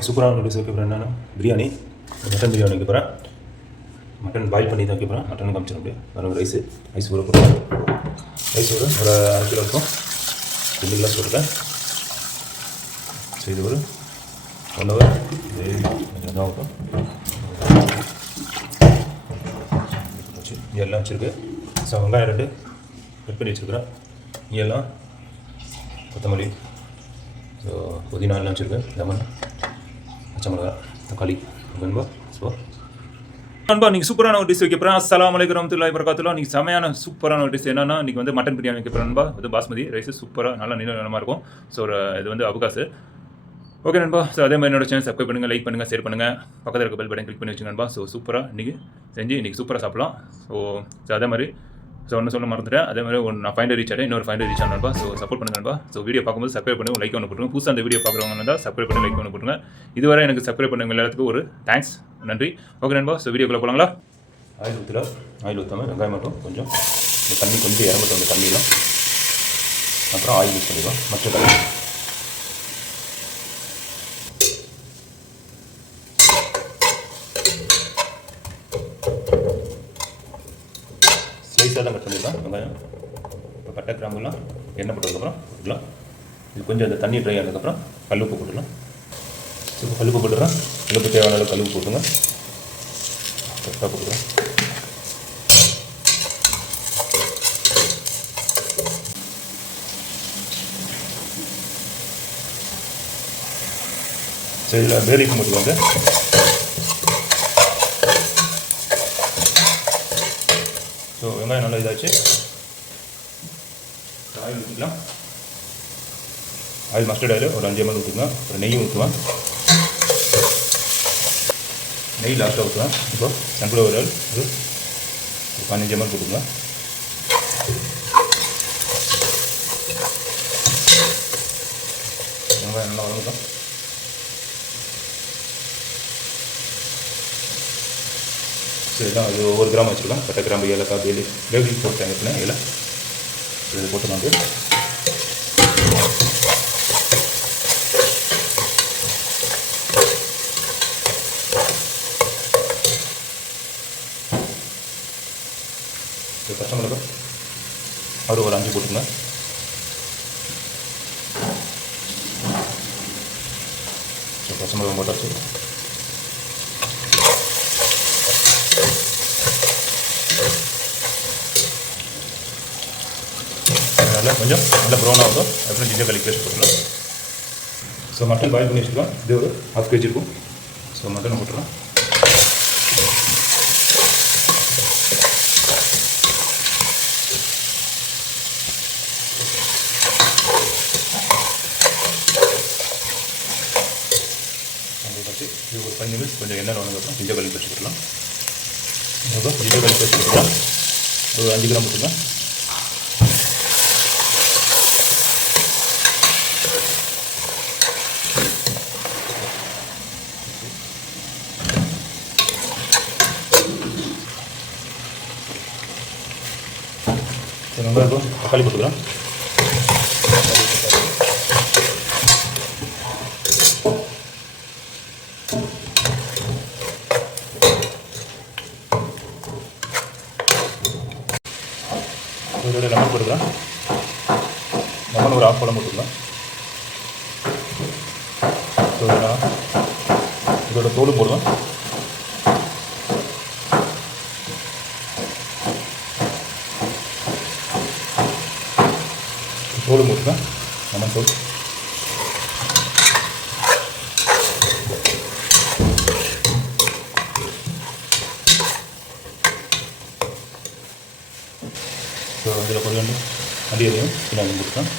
இன்றைக்கி சூப்பரான நூடுல்ஸ் வைக்க போகிறேன். என்னென்னா பிரியாணி, மட்டன் பிரியாணி வைக்க போகிறேன். மட்டன் பாயில் பண்ணி தான் வைக்க போகிறேன். மட்டன் காமிச்சிடும் அப்படியே. வேறு ரைஸ் ஊற போடுறேன். ரைஸ் ஒரு 1/2 கிலோ இருக்கும். 2 கிளாஸ் போட்டுருக்கேன். ஸோ இது ஒரு 1 ஹவர் கொஞ்சம் தான் இருக்கும். எல்லாம் வச்சுருக்கு. ஸோ வெங்காயம் 2 கட் பண்ணி வச்சுருக்கிறேன். எல்லாம் கொத்தமல்லி, ஸோ புதினா எல்லாம் வச்சுருக்கேன். லெமன், பச்சை மிளகா, தக்காளி நண்பா. ஸோ நண்பா நீங்கள் சூப்பரான ஒரு டிஷ் வைக்க போகிறேன். அஸ்ஸலாமு அலைக்கும் வரஹ்மத்துல்லாஹி வபரகாத்துஹு. நீங்கள் செமையான சூப்பரான ஒரு டிஷ் என்னன்னா இன்றைக்கி வந்து மட்டன் பிரியாணி வைக்க போகிறேன் நண்பா. இது பாஸ்மதி ரைஸ் சூப்பராக நல்லா நீளமாக இருக்கும். ஸோ இது வந்து அபுகாசு. ஓகே நண்பா. ஸோ அதே மாதிரி என்னோட சேனல் சப்ஸ்கிரைப் பண்ணுங்கள், லைக் பண்ணுங்கள், ஷேர் பண்ணுங்கள், பக்கத்தில் இருக்க பெல் பட்டன் கிளிக் பண்ணி வச்சுங்க நண்பா. ஸோ சூப்பராக இன்றைக்கி செஞ்சு இன்றைக்கி சூப்பராக சாப்பிட்லாம். ஸோ அதே மாதிரி ஒன்று சொல்ல மறந்துட்டேன். அதே மாதிரி நான் 500 ரீச் ஆகிட்டேன். இன்னொரு 500 ரீச் ஆனப்பா. ஸோ சப்போர்ட் பண்ணுங்க நண்பா. ஸோ வீடியோ பார்க்கும்போது சப்ஸ்கிரைப் பண்ணி லைக் ஒன்று போட்டுருங்க. புதுசாக அந்த வீடியோ பார்க்குறவங்க இருந்தால் சப்ஸ்கிரைப் பண்ணி லைக் ஒன்று போட்டுருங்க. இதுவரை எனக்கு சப்ஸ்கிரைப் பண்ணுங்க எல்லாத்துக்கும் ஒரு தேங்க்ஸ், நன்றி. ஓகே நண்பா. ஸோ வீடியோக்குள்ளே போகலாங்களா? ஆயில் ஊற்றாமல் வெங்காயம் மட்டும் கொஞ்சம் இந்த தண்ணி கொஞ்சம் இறங்கட்டும். அந்த தண்ணியெலாம் அப்புறம் ஆயில் யூஸ் பண்ணிடுவோம். மற்ற தண்ணி ஸ்லைஸாக தான் கட் பண்ணிடலாம். வெங்காயம் இப்போ பட்டை கிராம்புலாம் எண்ணெய் போட்டதுக்கப்புறம் போட்டுக்கலாம். இது கொஞ்சம் அந்த தண்ணி ட்ரை ஆனதுக்கப்புறம் கல்லுப்பு போட்டுடலாம். ஸோ இப்போ கல்லுப்பு போட்டுடுறேன். கல்லுப்பு தேவையான அளவு கல்லுப்பு போட்டுங்க. கரெக்டாக போட்டுக்கிறேன். ஸோ இதில் பேரிக்கு போட்டுக்கோங்க. ஸோ வெங்காயம் நல்லா இதாச்சு. ஆயில் ஊற்றிக்கலாம். ஆயில் மஸ்டர்ட் ஆயில் ஒரு 5 ml ஊற்றுவேன். அப்புறம் நெய்யும் ஊற்றுவேன். நெய் லாஸ்ட்டாக ஊற்றுவேன். இப்போ சன்ஃப்ளவர் ஆயில் ஒரு 15 ml போட்டுக்கலாம். வெங்காயம் நல்லா வளர்ந்துட்டோம். இதுதான் அது ஒவ்வொரு கிராம் வச்சுருக்கேன். பட்டை கிராம்பு, ஏலக்காய், பேலி போட்டேன். எப்படின்னா இதில் இதை போட்டு வந்து பச்சை மிளகாய் ஒரு 5 போட்டுங்க. ஸோ பச்சை மிளகாய் போட்டாச்சு. நல்லா கொஞ்சம் நல்லா ப்ரௌன் ஆகும். அப்புறம் ஜிஞ்சர் garlic பேஸ்ட் போட்டுக்கலாம். ஸோ மட்டன் பாயில் பண்ணி வச்சுக்கலாம். இது ஒரு 1/2 kg இருக்கும். ஸோ மட்டன் போட்டுக்கலாம். இது ஒரு 5 நிமிஷம் கொஞ்சம் எண்ணெய் வந்ததுக்கப்புறம் ஜிஞ்சர் garlic பேஸ்ட் போட்டுக்கலாம். அப்புறம் ஜிஞ்சர் garlic பேஸ்ட் போட்டுக்கலாம். ஒரு 5 கிராம் போட்டுக்கலாம். வெங்காயம் தக்காளி போட்டுக்கலாம். இதோட லெமன் போட்டுக்கலாம். லெமன் ஒரு 1/2 பழம் போட்டுக்கலாம். இதோட தோலும் போடுவேன். தோல் போட்டுக்கலாம். லெமன் தோல். ஸோ இதில் கொஞ்சம் மல்லியையும் பின்னாடி போட்டுக்கலாம்.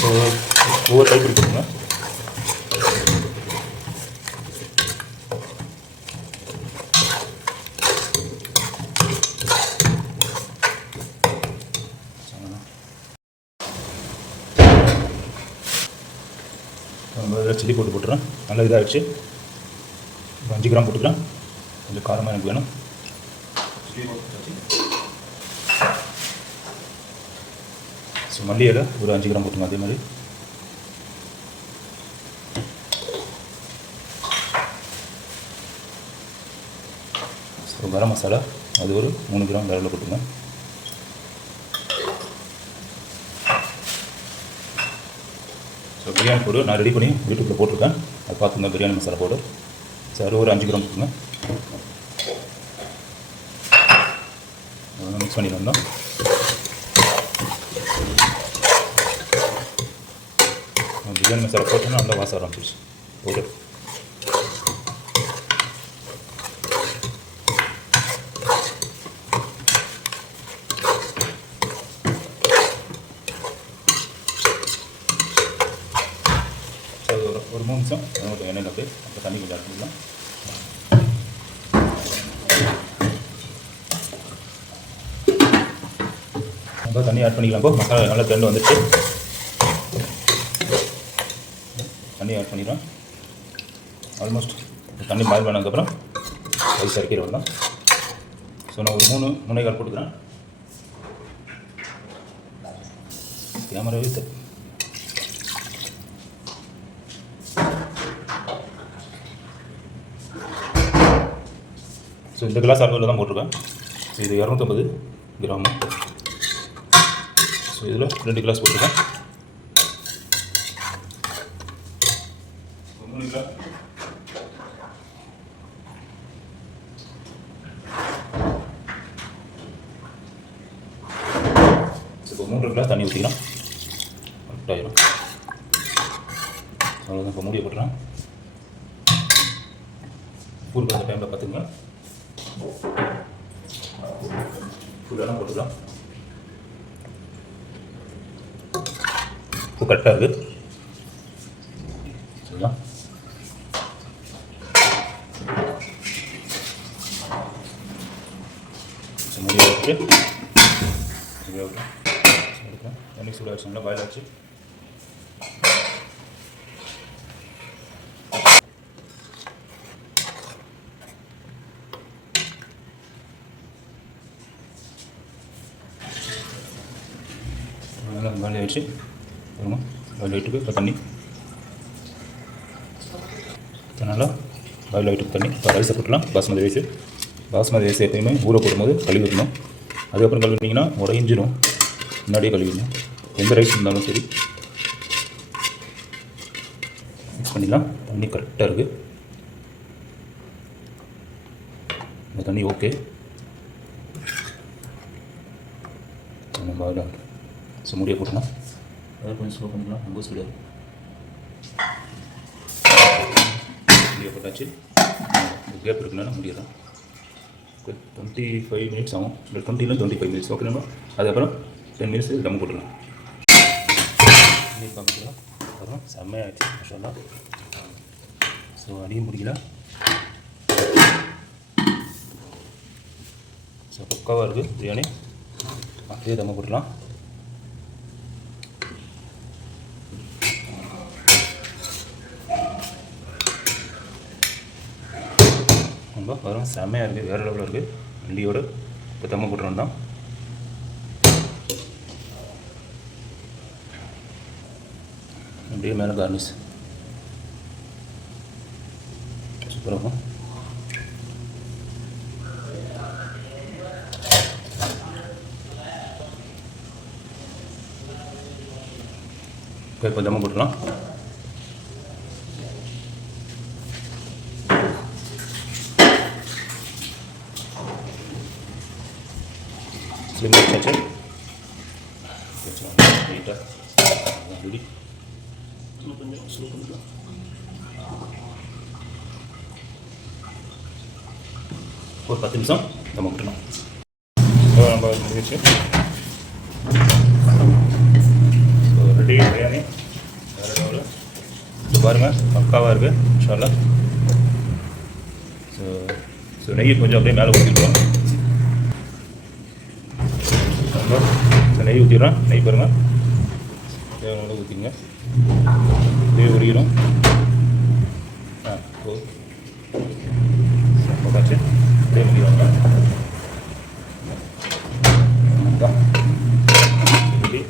ஸோ ஒவ்வொரு டைப் போட்டுக்கலாம். சில்லி போட்டுறேன். நல்லா இதாகிடுச்சு. 5 கிராம் போட்டுக்கலாம். கொஞ்சம் காரமாக எனக்கு வேணும். ஸோ மல்லி இலை ஒரு 5 கிராம் போட்டுங்க. அதே மாதிரி ஸோ கரம் மசாலா அது ஒரு 3 கிராம் அளவில் போட்டுங்க. ஸோ பிரியாணி பவுடர் நான் ரெடி பண்ணி யூடியூப்பில் போட்டிருக்கேன், அது பார்த்துங்க. பிரியாணி மசாலா பவுடர் ஸோ அது ஒரு 5 கிராம் போட்டுங்க. மிக்ஸ் பண்ணி வந்தோம். பிரியாணி மசாலா போட்டோன்னா நல்லா வாசம் ஆரம்பிச்சிருச்சு பவுடர். ஒரு 3 நிமிஷம் நமக்கு எண்ணெயில் அப்படியே அப்புறம் தண்ணி கொஞ்சம் அரைச்சிக்கலாம். நம்ம தண்ணி ஆட் பண்ணிக்கலாம். இப்போ மசாலா நல்லா திரண்டு வந்துட்டு தண்ணி ஆட் பண்ணிடுறோம். ஆல்மோஸ்ட் தண்ணி பாயில் பண்ணதுக்கப்புறம் ரைஸ் அரைக்கிற வரலாம். ஸோ நான் ஒரு 3 கால் போட்டுக்கிறேன். கேமராவே ஸோ இந்த கிளாஸ் அளவில் தான் போட்டிருக்கேன். ஸோ இது 250 கிராம். ஸோ இதில் 2 கிளாஸ் போட்டிருக்கேன். 3 கிளாஸ் இப்போ 3 கிளாஸ் தண்ணி ஊற்றிக்கலாம். கரெக்ட் ஆகிடும். அவ்வளோதான். இப்போ மூடியை போட்டுறேன். பூரி அந்த டைமில் பார்த்துங்க. ஃபுல்லெல்லாம் போட்டுக்கலாம். உப்பு கரெக்டாக இருக்குது. சரிங்களா? முடிய வச்சு எடுக்கிறேன். தண்ணி சூடாகிடுச்சு, நல்லா பாயில் ஆச்சு. நல்லா பாயில் ஆகிடுச்சு. வருமா பாயில் ஆகிட்டு இப்போ தண்ணி நல்லா பாயில் ஆகிட்டு தண்ணி. இப்போ ரைஸை போட்டுலாம். பாஸ்மதி ரைஸ் எப்பயுமே ஊற போடும்போது கழுவி விடணும். அதுக்கப்புறம் கழுவிட்டிங்கன்னா உறைஞ்சிடும். முன்னாடியே கழுவிடணும். எந்த ரைஸ் இருந்தாலும் சரி. மிக்ஸ் பண்ணிக்கலாம். தண்ணி கரெக்டாக இருக்குது. இந்த தண்ணி ஓகே. பாயில் ஆகிடும். ஸோ முடிய போட்டுக்கலாம். அதை கொஞ்சம் ஸ்லோ பண்ணிக்கலாம். ரொம்ப ஸ்பீடாக முடிய போட்டாச்சு. கேப் இருக்குன்னா முடியலாம். ஓகே, 25 மினிட்ஸ் ஆகும். 20-25 மினிட்ஸ். ஓகே, நம்ம அதுக்கப்புறம் 10 மினிட்ஸ் தம் போட்டுடலாம். பார்க்கலாம். அப்புறம் செம்மையாகிடுச்சு மசாலா. ஸோ அடியும் பிடிக்கல. ஸோ பக்காவாக இருக்குது பிரியாணி. அப்படியே தம் போட்டுடலாம். ரொம்ப வரும். செம்மையாக இருக்குது. வேறு லெவலில் இருக்குது. மல்லியோடு இப்போ தம்ம போட்டுறோம் தான். அப்படியே மேலே கார்னிஷ் சூப்பராக இருக்கும். இப்போ தம்ம போட்டுடலாம். ஸ்லிம் வச்சாச்சு. லைட்டாக ரெடி. கொஞ்சம் ஸ்லோ பண்ணிக்கலாம். ஒரு 10 நிமிஷம் நம்ம விட்டுணும். நம்ம முடிச்சு ரெடி பிரியாணி. வேறு லெவலில் இது பாருங்கள், பக்காவாக இருக்குது இன்ஷா அல்லாஹ். ஸோ நெய் கொஞ்சம் அப்படியே மேலே ஊற்றிடுவோம். நெய் ஊற்றிடுறோம். நெய் பாருங்கள், தேவையான ஊற்றிங்க. இதே உரிக்கிறோம். போட்டாச்சு. அப்படியே முடிவாங்க. ரெடி.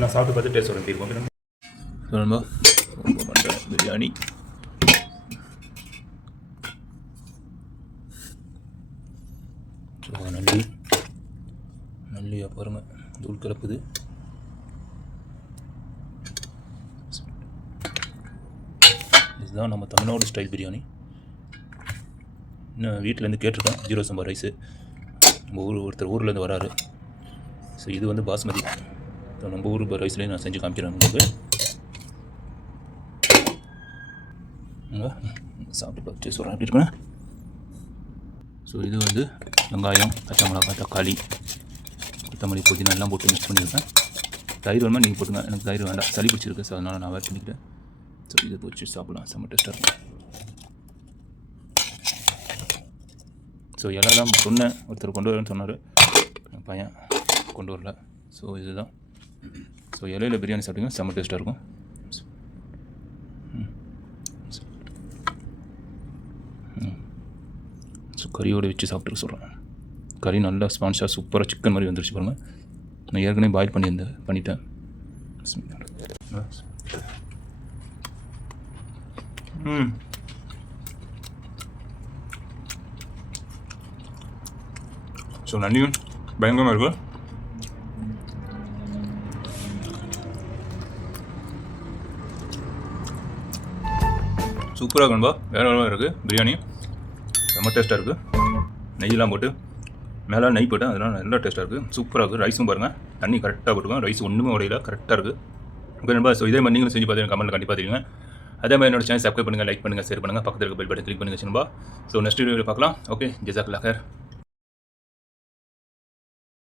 நான் சாப்பிட்டு பார்த்து டேஸ்ட் வரேன் இருக்கும் ரொம்ப பண்ணுறேன் பிரியாணி. ஸோ நல்லியாக பாருங்கள் தூள் கலப்புது. இதுதான் நம்ம தமிழ்நாடு ஸ்டைல் பிரியாணி. இன்னும் வீட்டிலேருந்து கேட்டிருக்கேன் ஜீரோ சம்பா ரைஸு. நம்ம ஒருத்தர் ஊர்லேருந்து வராரு. ஸோ இது வந்து பாஸ்மதி. நம்ம ஊர் ரைஸ்லேயும் நான் செஞ்சு காமிக்கிறேன் உங்களுக்கு. சாப்பிட்டு பார்த்து சொல்கிறேன் எப்படி இருக்கேன். ஸோ இது வந்து வெங்காயம், பச்சை மிளகாய், தக்காளி, கொத்தமல்லி, புதினா எல்லாம் போட்டு மிக்ஸ் பண்ணியிருக்கேன். தயிர் வேணுமா நீங்கள் போட்டுங்க, எனக்கு தயிர் வேண்டாம், சளி பிடிச்சிருக்கு. ஸோ அதனால் நான் அவாய்ட் பண்ணிக்கிறேன். ஸோ இதை வச்சு சாப்பிடலாம், செம்ம டேஸ்ட்டாக இருக்கும். ஸோ எல்லாம் தான் சொன்னேன், ஒருத்தர் கொண்டு வரேன்னு சொன்னார், என் பையன் கொண்டு வரல. ஸோ இதுதான். ஸோ இலையில் பிரியாணி சாப்பிட்டிங்கன்னா செம்ம டேஸ்ட்டாக இருக்கும். ஸோ கறியோடு வச்சு சாப்பிட்டு சொல்கிறேன். கறி நல்லா ஸ்பான்ஸாக சூப்பராக சிக்கன் மாதிரி வந்துருச்சு பாருங்கள். நான் ஏற்கனவே பாயில் பண்ணிட்டேன். ஸோ நன்றியும் பயங்கரமாக இருக்கும். சூப்பராக இருக்கும்பா, வேறு இருக்குது பிரியாணி. செம்ம டேஸ்ட்டாக இருக்குது. நெய்யெல்லாம் போட்டு மேலே நெய் போட்டேன், அதெல்லாம் நல்லா டேஸ்ட்டாக இருக்குது. சூப்பராக இருக்குது. ரைஸும் பாருங்கள், தண்ணி கரெக்டாக போட்டுருக்கோம். ரைஸ் ஒன்றுமே உடையில, கரெக்டாக இருக்குது. ஓகே நண்பா. ஸோ இதே மாதிரி நீங்களும் செஞ்சு பார்த்து கமெண்ட்டில் கண்டிப்பாக தெரியுங்க. அதே மாதிரி என்னோட சேனல் சப்ஸ்கிரைப் பண்ணுங்கள், லைக் பண்ணுங்கள், ஷேர் பண்ணுங்கள், பக்கத்தில் இருக்க பெல் பட்டன் கிளிக் பண்ணுங்கள் நண்பா. ஸோ நெக்ஸ்ட் வீடியோவில் பார்க்கலாம். ஓகே, ஜஸாக்கல்லாஹ்.